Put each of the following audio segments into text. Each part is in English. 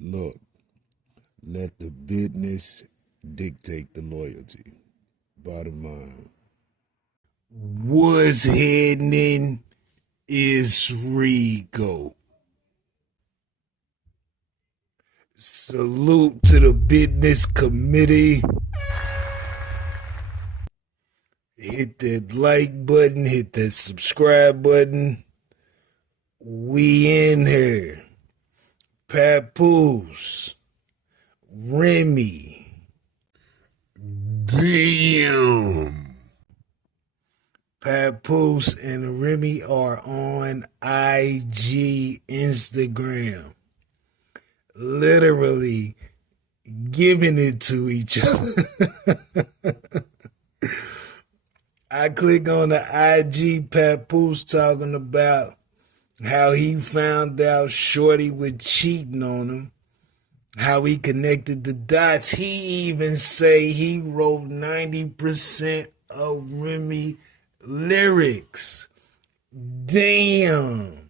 Look, let the business dictate the loyalty. Bottom line. What's happening is Rico. Salute to the business committee. Hit that like button, hit that subscribe button. We in here. Papoose. Remy. Damn. Papoose and Remy are on IG, Instagram. Literally giving it to each other. I click on the IG, Papoose talking about how he found out Shorty was cheating on him, how he connected the dots. He even say he wrote 90% of Remy lyrics. Damn.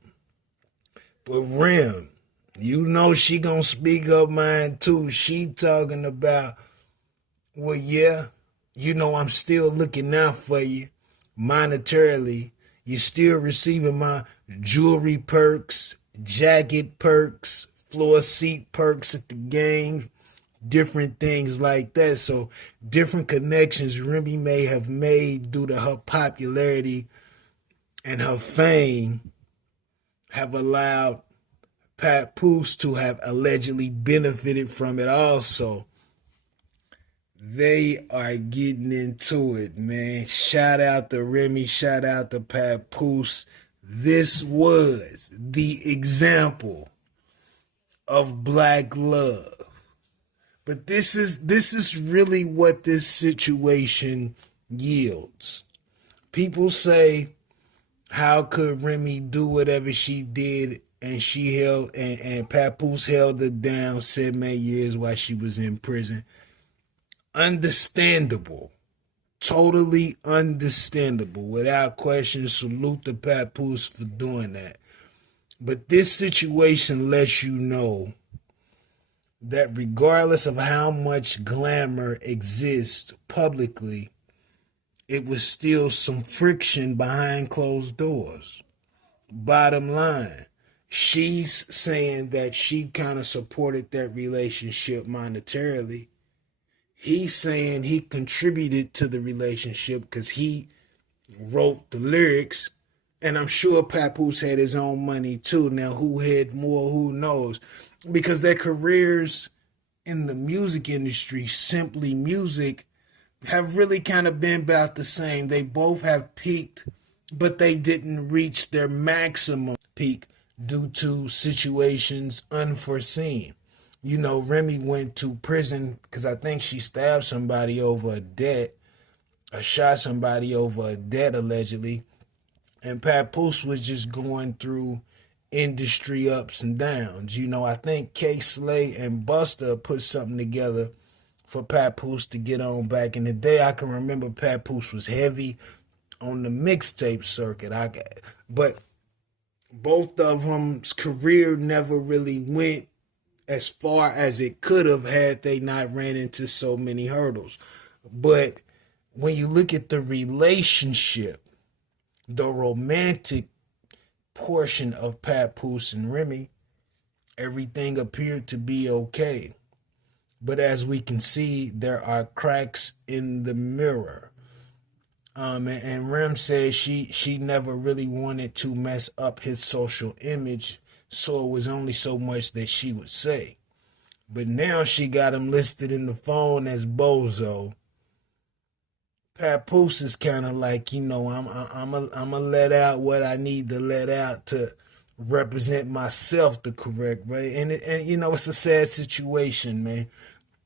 But Rem, you know she gonna speak her mind too. She talking about, well, yeah, you know I'm still looking out for you monetarily. You still receiving my jewelry perks, jacket perks, floor seat perks at the game, different things like that. So different connections Remy may have made due to her popularity and her fame have allowed Papoose to have allegedly benefited from it also. They are getting into it, man. Shout out to Remy, shout out to Papoose. This was the example of black love. But this is really what this situation yields. People say, how could Remy do whatever she did and she held and Papoose held her down 7-8 years while she was in prison? Understandable. Totally understandable. Without question, salute to Papoose for doing that. But this situation lets you know that regardless of how much glamour exists publicly, it was still some friction behind closed doors. Bottom line, she's saying that she kind of supported that relationship monetarily. He's saying he contributed to the relationship because he wrote the lyrics. And I'm sure Papoose had his own money too. Now, who had more, who knows? Because their careers in the music industry, simply music, have really kind of been about the same. They both have peaked, but they didn't reach their maximum peak due to situations unforeseen. You know, Remy went to prison because I think she stabbed somebody over a debt, or shot somebody over a debt allegedly. And Papoose was just going through industry ups and downs. You know, I think K Slay and Buster put something together for Papoose to get on back in the day. I can remember Papoose was heavy on the mixtape circuit. But both of them's career never really went as far as it could have had they not ran into so many hurdles. But when you look at the relationship, the romantic portion of Papoose and Remy, everything appeared to be okay. But as we can see, there are cracks in the mirror. And Rem says she never really wanted to mess up his social image, so it was only so much that she would say. But now she got him listed in the phone as Bozo. Papoose is kind of like, you know, I'm a let out what I need to let out to represent myself the correct way. And you know, it's a sad situation, man.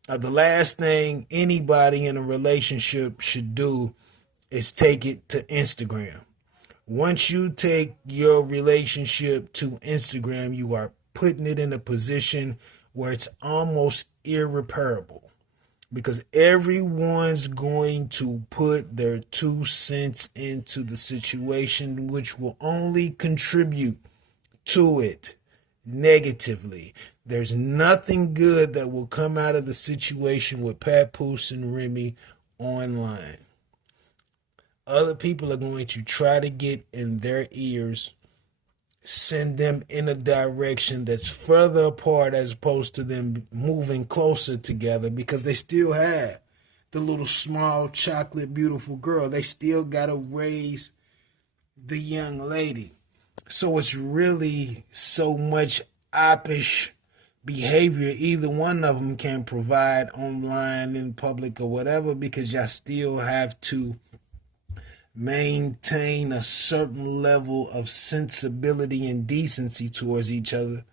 The last thing anybody in a relationship should do is take it to Instagram. Once you take your relationship to Instagram, you are putting it in a position where it's almost irreparable, because everyone's going to put their 2 cents into the situation, which will only contribute to it. negatively. There's nothing good that will come out of the situation with Papoose and Remy online. Other people are going to try to get in their ears, send them in a direction that's further apart as opposed to them moving closer together, because they still have the little small chocolate beautiful girl. They still got to raise the young lady. So it's really so much oppish behavior either one of them can provide online, in public, or whatever, because y'all still have to maintain a certain level of sensibility and decency towards each other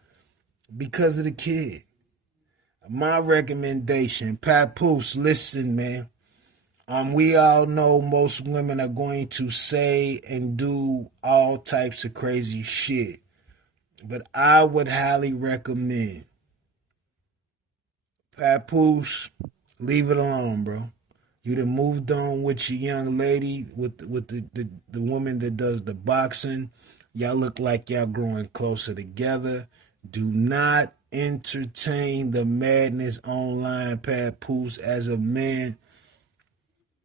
because of the kid. My recommendation, Papoose, listen, man. We all know most women are going to say and do all types of crazy shit. But I would highly recommend Papoose, leave it alone, bro. You done moved on with your young lady, with the woman that does the boxing. Y'all look like y'all growing closer together. Do not entertain the madness online, Papoose. As a man,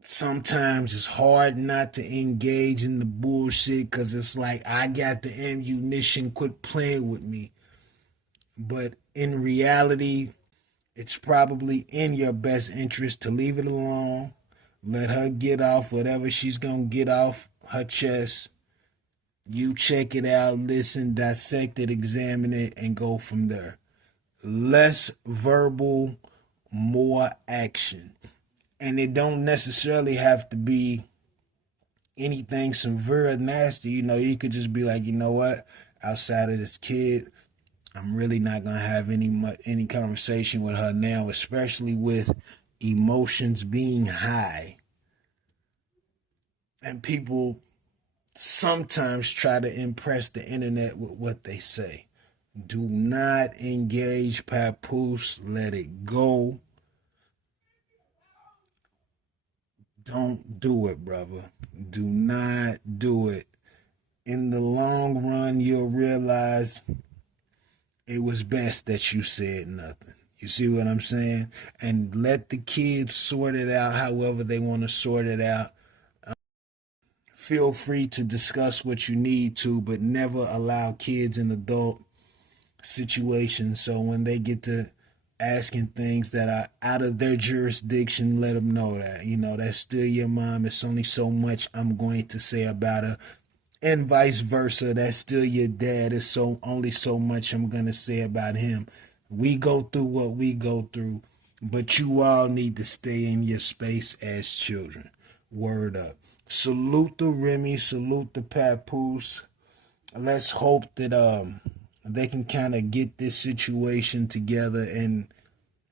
sometimes it's hard not to engage in the bullshit because it's like, I got the ammunition, quit playing with me. But in reality, it's probably in your best interest to leave it alone. Let her get off whatever she's going to get off her chest. You check it out, listen, dissect it, examine it, and go from there. Less verbal, more action. And it don't necessarily have to be anything severe, nasty. You could just be like, you know what? Outside of this kid, I'm really not gonna have any conversation with her now, especially with emotions being high. And people sometimes try to impress the internet with what they say. Do not engage, Papoose. Let it go. Don't do it, brother. Do not do it. In the long run, you'll realize it was best that you said nothing. You see what I'm saying? And let the kids sort it out however they want to sort it out. Feel free to discuss what you need to, but never allow kids in adult situations. So when they get to asking things that are out of their jurisdiction, let them know that, that's still your mom. It's only so much I'm going to say about her. And vice versa, that's still your dad. It's only so much I'm gonna say about him. We go through what we go through, but you all need to stay in your space as children. Word up. Salute the Remy, salute the Papoose. Let's hope that they can kind of get this situation together, and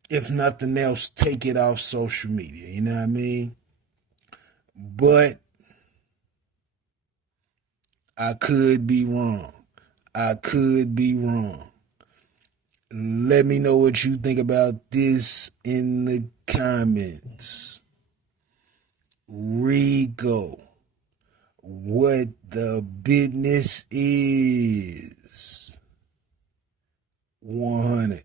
if nothing else, take it off social media. You know what I mean? But I could be wrong. I could be wrong. Let me know what you think about this in the comments. Rico, what the business is. 100.